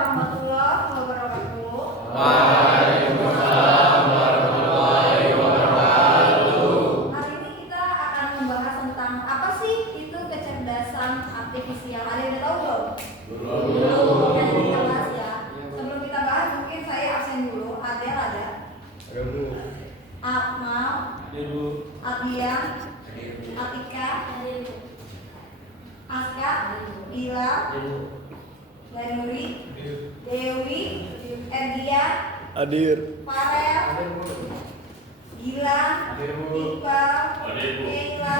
warahmatullahi wabarakatuh. Waalaikumsalam warahmatullahi wabarakatuh. Hari ini kita akan membahas tentang apa sih itu kecerdasan artifisial. Ada yang tahu belum? Belum. Yang kita bahas ya. Sebelum kita bahas mungkin saya absen dulu. Ada. Akmal, Adian, Atika, Aska, Ila, Danuri, Dewi, Erdian, Hadir. Farel, Gilang, Iqbal, Keila,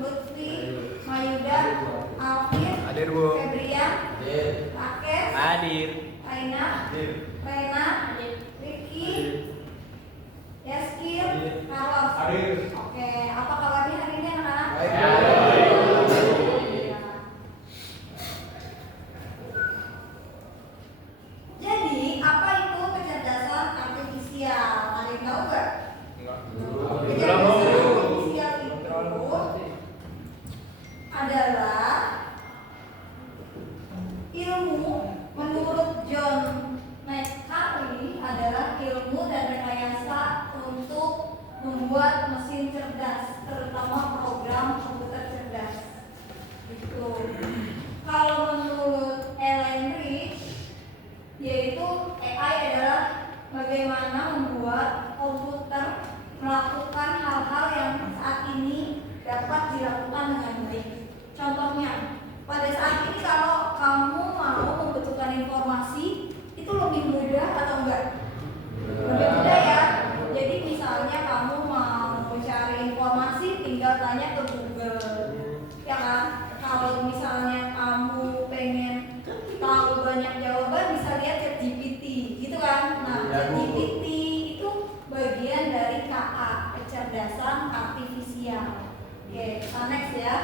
Lutfi, Mayuda, Alfir, Hadir, Bu. Febrian, Rakes, Hadir. Raina, Rena, Riki, Yaskil, Carlos. Oke, apa kabarnya hari ini anak-anak? Jadi, apa itu kecerdasan artifisial? Ada yang tahu nggak? Kecerdasan artifisial itu adalah ilmu menurut John McCarthy adalah ilmu dan rekayasa untuk membuat mesin cerdas, terutama program komputer cerdas. Gitu. Kalau menurut Ellen Rich, yaitu AI adalah bagaimana membuat komputer melakukan hal-hal yang saat ini dapat dilakukan dengan baik. Contohnya, pada saat ini kalau kamu mau membutuhkan informasi, itu lebih mudah atau enggak? Lebih mudah ya. Jadi misalnya kamu mau mencari informasi, tinggal tanya ke Google, ya kan? Kalau misalnya kamu pengen tahu banyak jawaban, bisa lihat ChatGPT, gitu kan? Nah, ChatGPT itu bagian dari KA, kecerdasan artifisial. Oke, kita next ya.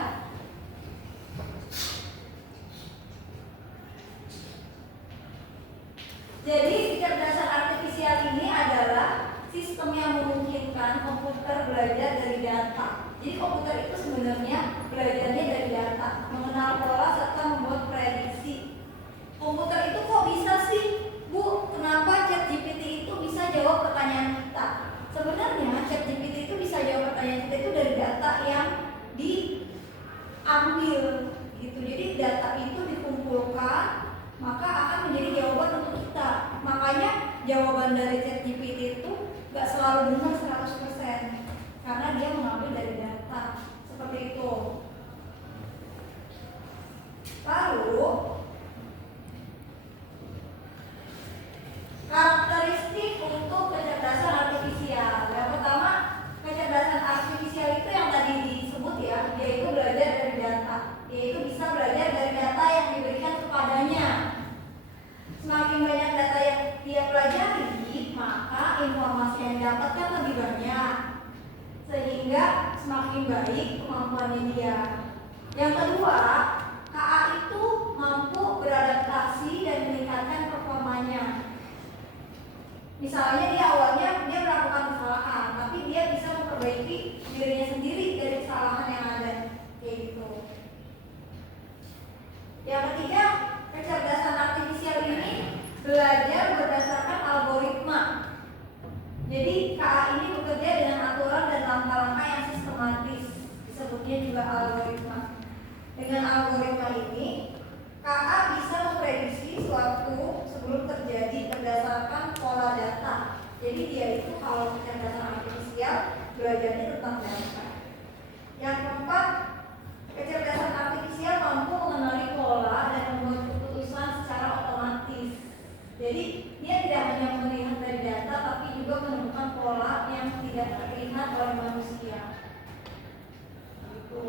Jadi kecerdasan artifisial ini adalah sistem yang memungkinkan komputer belajar dari data. Jadi komputer itu sebenarnya belajarnya dari data, mengenal pola serta membuat prediksi. Komputer itu kok bisa sih, Bu? Kenapa ChatGPT itu bisa jawab pertanyaan kita? Sebenarnya ChatGPT itu bisa jawab pertanyaan kita itu dari data yang diambil, gitu. Jadi data itu dikumpulkan, maka akan menjadi jawaban untuk kita. Makanya jawaban dari ChatGPT itu gak selalu benar 100%, karena dia mengambil dari data. Seperti itu. Lalu karakteristik untuk kecerdasan artifisial. Yang pertama, kecerdasan artifisial itu yang tadi disebut ya, yaitu belajar dari data. Yaitu bisa belajar dari data yang diberikan kepadanya. Semakin banyak data yang dia pelajari, maka informasi yang didapatkan lebih banyak, sehingga semakin baik kemampuannya dia. Yang kedua, KA itu mampu beradaptasi dan meningkatkan performanya. Misalnya dia awalnya dia melakukan kesalahan, tapi dia bisa memperbaiki dirinya sendiri dari kesalahan yang ada, kayak gitu. Yang ketiga, kecerdasan artifisial ini belajar berdasarkan algoritma. Jadi KA ini bekerja dengan aturan dan langkah-langkah yang sistematis, disebutnya juga algoritma. Dengan algoritma ini, KA bisa memprediksi suatu sebelum terjadi berdasarkan pola data. Jadi dia itu kalau kecerdasan artifisial belajarnya tentang data. Yang keempat, kecerdasan artifisial mampu mengenali pola dan membuat keputusan secara otomatis. Jadi dia tidak hanya melihat dari data, tapi juga menemukan pola yang tidak terlihat oleh manusia. Gitu.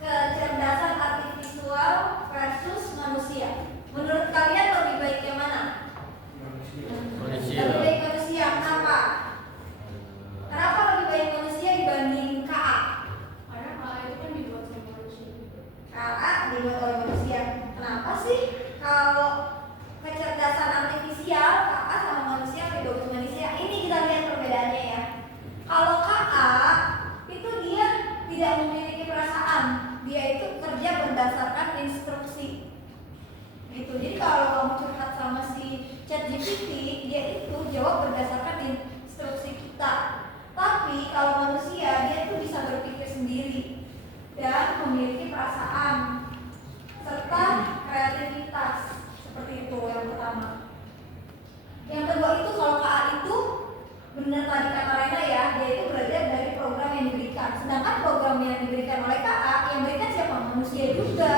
Kecerdasan artifisial versus manusia. Menurut kalian lebih baik yang mana? Manusia. Lebih baik manusia. Kenapa? Kenapa lebih baik manusia dibanding KA? Karena KA itu kan dibuat sama manusia. KA dibuat oleh manusia. Kenapa sih kalau kecerdasan artifisial KA sama manusia dibuat oleh manusia? Ini kita lihat perbedaannya ya. Kalau KA itu dia tidak memiliki perasaan, dia itu kerja berdasarkan instruksi. gitu. Jadi kalau kamu curhat sama si ChatGPT, dia itu jawab berdasarkan instruksi kita. Tapi kalau manusia, dia tuh bisa berpikir sendiri dan memiliki perasaan serta kreativitas. Seperti itu yang pertama. Yang kedua itu kalau KA itu benar tadi kata Rena ya, dia itu belajar dari program yang diberikan. Sedangkan program yang diberikan oleh KA, yang berikan siapa? Manusia juga.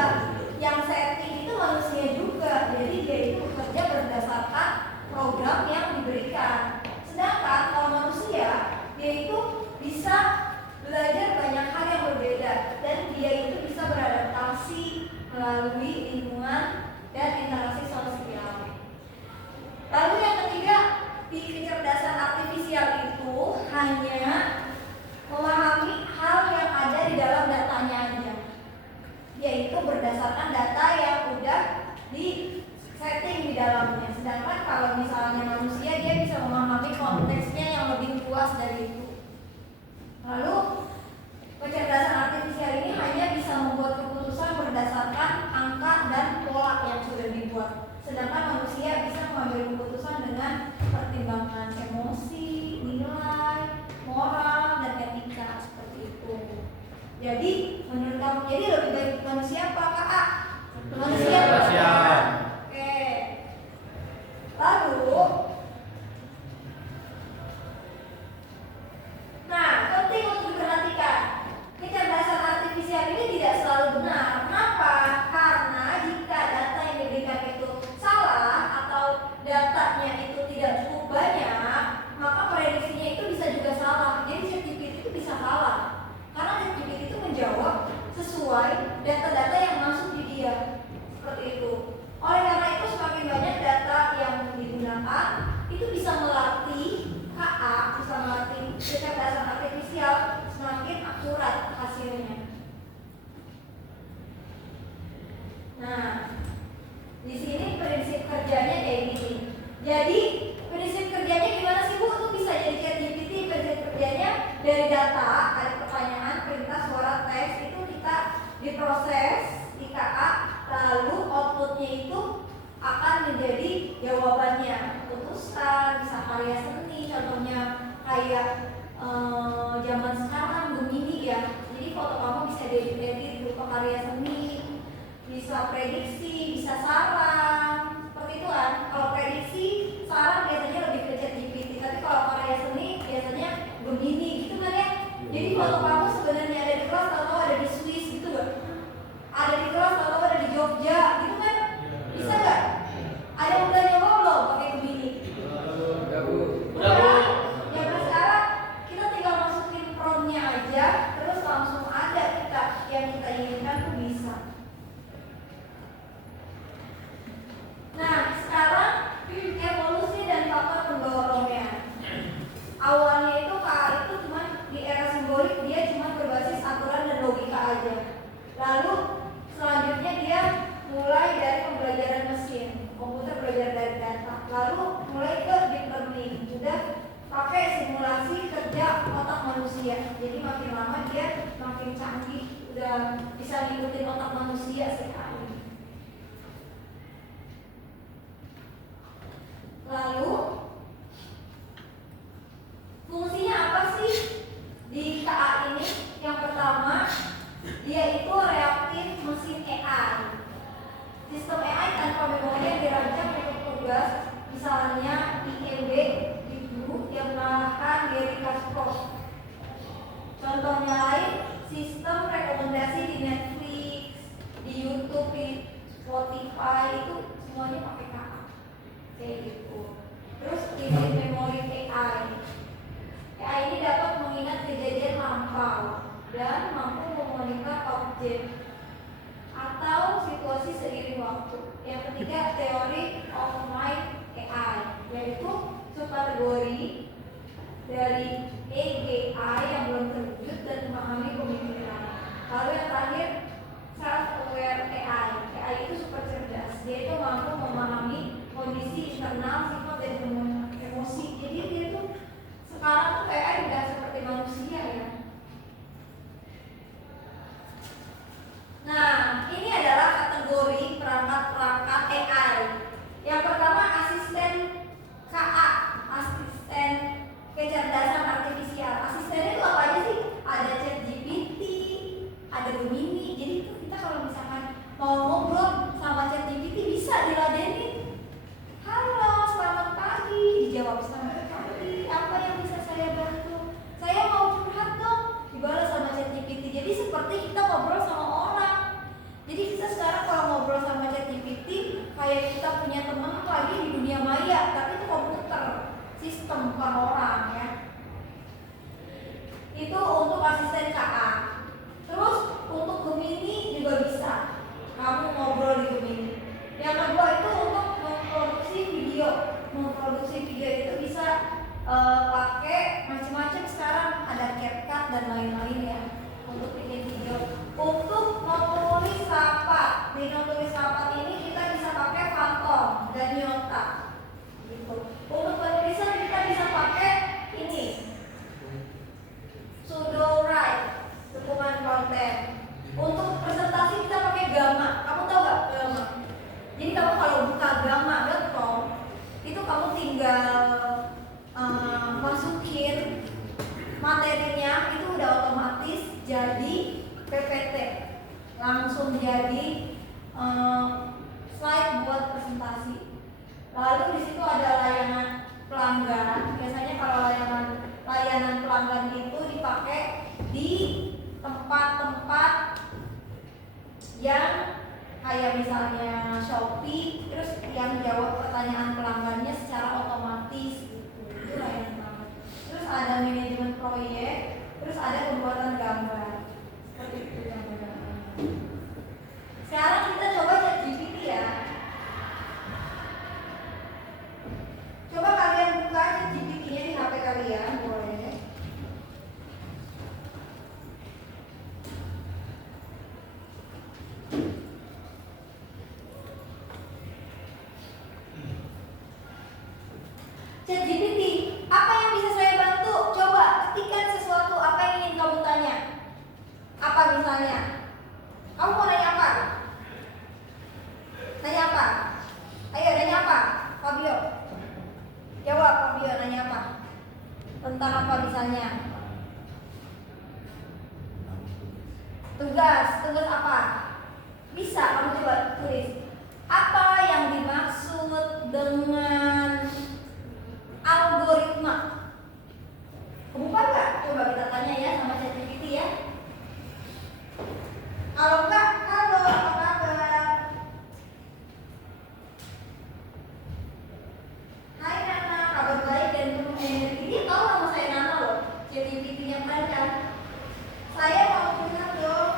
Yang setting itu manusia juga. Jadi dia itu bekerja berdasarkan program yang diberikan. Sedangkan kalau manusia, dia itu bisa belajar banyak hal yang berbeda dan dia itu bisa beradaptasi melalui lingkungan dan interaksi sosial. Lalu yang ketiga, di kecerdasan artifisial itu hanya memahami hal yang ada di dalam datanya aja, yaitu berdasarkan data yang udah di setting di dalamnya. Sedangkan kalau misalnya manusia, dia bisa memahami konteksnya yang lebih luas dari itu. Lalu kecerdasan artifisial ini hanya bisa membuat keputusan berdasarkan angka dan pola yang sudah dibuat. Sedangkan manusia bisa mengambil keputusan dengan pertimbangan emosi, nilai, moral, dan etika seperti itu. Jadi menurut kamu, jadi lebih baik manusia apa Kak? Manusia. Oke. Lalu, nah penting untuk diperhatikan, kecerdasan artifisial ini tidak selalu benar. Kenapa? Karena jika data yang diberikan itu salah atau datanya itu tidak cukup banyak, maka prediksinya itu bisa juga salah. Jadi ChatGPT itu bisa salah karena ChatGPT itu menjawab sesuai data-data yang masuk di dia. Seperti itu. Oleh karena itu semakin banyak data yang digunakan, itu bisa melatih KA, bisa melatih kecerdasan artifisial semakin akurat hasilnya. Nah, di sini prinsip kerjanya kayak gini. Jadi prinsip kerjanya gimana sih Bu? Itu bisa jadi ChatGPT. Prinsip kerjanya dari data, ada pertanyaan, perintah, suara, teks, itu kita diproses di KA, lalu outputnya itu akan menjadi jawabannya. Keputusan, bisa karya seni, contohnya kayak zaman sekarang Gemini ya. Jadi foto kamu bisa diedit berupa karya seni, bisa prediksi, bisa saran, seperti itu kan. Kalau prediksi, saran biasanya lebih ke ChatGPT, tapi kalau karya seni biasanya Gemini gitu kan ya. Jadi foto kamu sebenarnya ada di kelas atau ada di Swiss gitu kan? Ada di kelas atau ada di Jogja gitu kan? Bisa nggak? Ada yang udah nyoba belum pakai Gemini? Udah Bu. Ya sekarang kita tinggal masukin prompt-nya aja, terus langsung ada kita yang kita inginkan tuh bisa. Nah, sekarang evolusi dan faktor pendorongnya. Awalnya itu KA itu cuma di era simbolik, dia cuma berbasis aturan dan logika aja. Lalu selanjutnya dia mulai dari pembelajaran mesin, komputer belajar dari data. Lalu mulai ke deep learning, udah pakai simulasi kerja otak manusia. Jadi makin lama dia makin canggih, udah bisa ngikutin otak manusia sekali. Lalu fungsinya apa sih di KA ini? Yang pertama, dia itu reaktif mesin AI. Sistem AI tanpa memori yang dirancang untuk tugas, misalnya IMB itu yang mengalahkan Gary Kasparov. Contohnya lain, sistem rekomendasi di Netflix, di YouTube, di Spotify itu semuanya pakai KA. Kayak gitu. Terus isi memori AI. AI ini dapat mengingat kejadian lampau dan mampu memonitor objek atau situasi seiring waktu. Yang ketiga, teori of mind AI, yaitu subkategori dari AGI yang belum terwujud dan memahami pemikiran. Lalu yang terakhir, self-aware AI. AI itu super cerdas. Dia itu mampu memahami kondisi internal, sifat dan emosi. Jadi dia itu sekarang tuh AI udah seperti manusia ya. Nah, ini adalah kategori perangkat-perangkat AI Yang pertama asisten KA, asisten kecerdasan artifisial. Asistennya itu apa aja sih? Ada ChatGPT, ada Gemini. Jadi itu kita kalau misalkan mau ngobrol sama ChatGPT bisa diladenin. Halo, selamat pagi. Dijawab selamat pagi. Apa yang bisa saya bantu? Saya mau curhat dong. Dibalas sama ChatGPT. Jadi seperti kita ngobrol sama orang. Jadi kita sekarang kalau ngobrol sama ChatGPT kayak kita punya teman lagi di dunia maya, tapi itu komputer, sistem bukan orang ya. Itu untuk asisten KA. Terus untuk Gemini juga bisa. Kamu ngobrol di Gemini. Yang kedua itu untuk memproduksi video. Memproduksi video itu bisa pakai macam-macam sekarang, ada CapCut dan lain-lain ya untuk bikin video. Untuk menulis rapat, di menulis rapat ini kita bisa pakai Phantom dan Nyota gitu. Untuk penulisan kita bisa pakai ini Sudowrite, dokumen konten. Untuk presentasi kita pakai Gamma. Kamu tahu gak Gamma? Jadi kamu kalau buka gamma.com itu kamu tinggal masukin materinya, itu udah otomatis jadi PPT, langsung jadi slide buat presentasi. Lalu di situ ada layanan pelanggan. Biasanya kalau layanan pelanggan itu dipakai di tempat-tempat yang kayak misalnya Shopee, terus yang jawab pertanyaan pelanggannya secara otomatis gitu. Itu layanan pelanggan. Terus ada manajemen proyek, terus ada pembuatan gambar. Seperti itu gambar-gambar. Sekarang kita coba ChatGPT ya. Coba kalian buka ChatGPT-nya di HP kalian, boleh. ChatGPT, apa yang bisa saya bantu? Coba ketikkan sesuatu, apa yang ingin kamu tanya. Apa misalnya? Kamu mau nanya apa? Nanya apa? Ayo nanya apa? Fabio. Jawab Fabio, nanya apa? Tentang apa misalnya? Tugas apa? Bisa kamu coba tulis. Apa yang dimaksud dengan algoritma? Kebuka nggak? Coba kita tanya ya sama ChatGPT ya. Kalau enggak, halo, apa kabar? Hai Nana, kabar baik dan penuh energi. Dia tahu nama saya Nana loh. ChatGPT-nya keren kan? Saya mau curhat dong.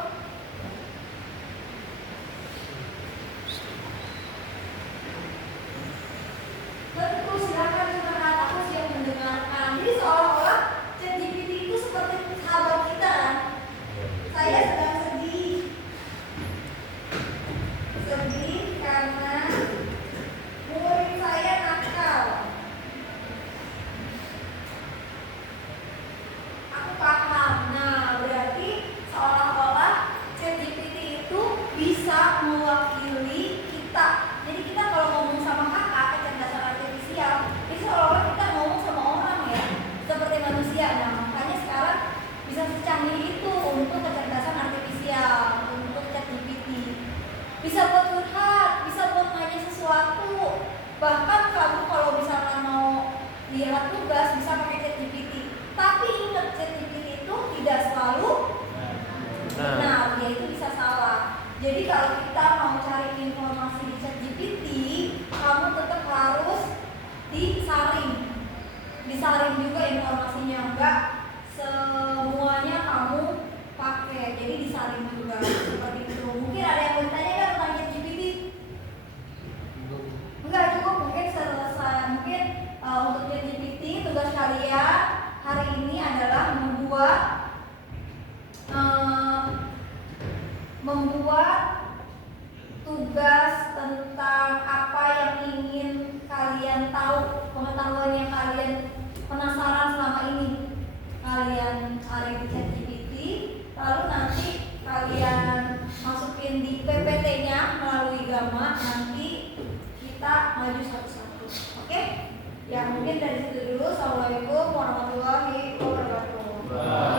Betul, silakan curhat. Aku siap mendengarkan. Jadi seolah-olah ChatGPT itu seperti sahabat kita kan? Saya sedang sedih karena murid saya nakal. Aku paham. Nah, berarti seolah-olah ChatGPT itu bisa mewakili kita. Jadi kita kalau ngomong sama kakak kecerdasan artifisial, itu seolah-olah kita ngomong sama orang ya, seperti manusia. Nah, makanya sekarang bisa secanggih itu untuk kecerdasan artifisial, untuk ChatGPT. Bisa buat curhat, bisa buat nanya sesuatu. Bahkan kamu kalau misalkan mau lihat tugas bisa pakai ChatGPT. Tapi ingat, ChatGPT itu tidak selalu benar, dia itu bisa salah. Jadi kalau kita mau cari informasi di ChatGPT, kamu tetap harus disaring juga informasinya, enggak semuanya kamu pakai. Jadi disaring juga seperti itu. Mungkin ada yang bertanya kan tentang ChatGPT? Enggak cukup, mungkin selesai. Mungkin untuk ChatGPT tugas kalian hari ini adalah membuat tugas tentang apa yang ingin kalian tahu, pengetahuan yang kalian penasaran selama ini. Kalian cari di ChatGPT, lalu nanti kalian masukin di PPT-nya melalui Gamma. Nanti kita kita maju satu-satu. Oke? Ya mungkin dari situ dulu. Assalamualaikum warahmatullahi wabarakatuh.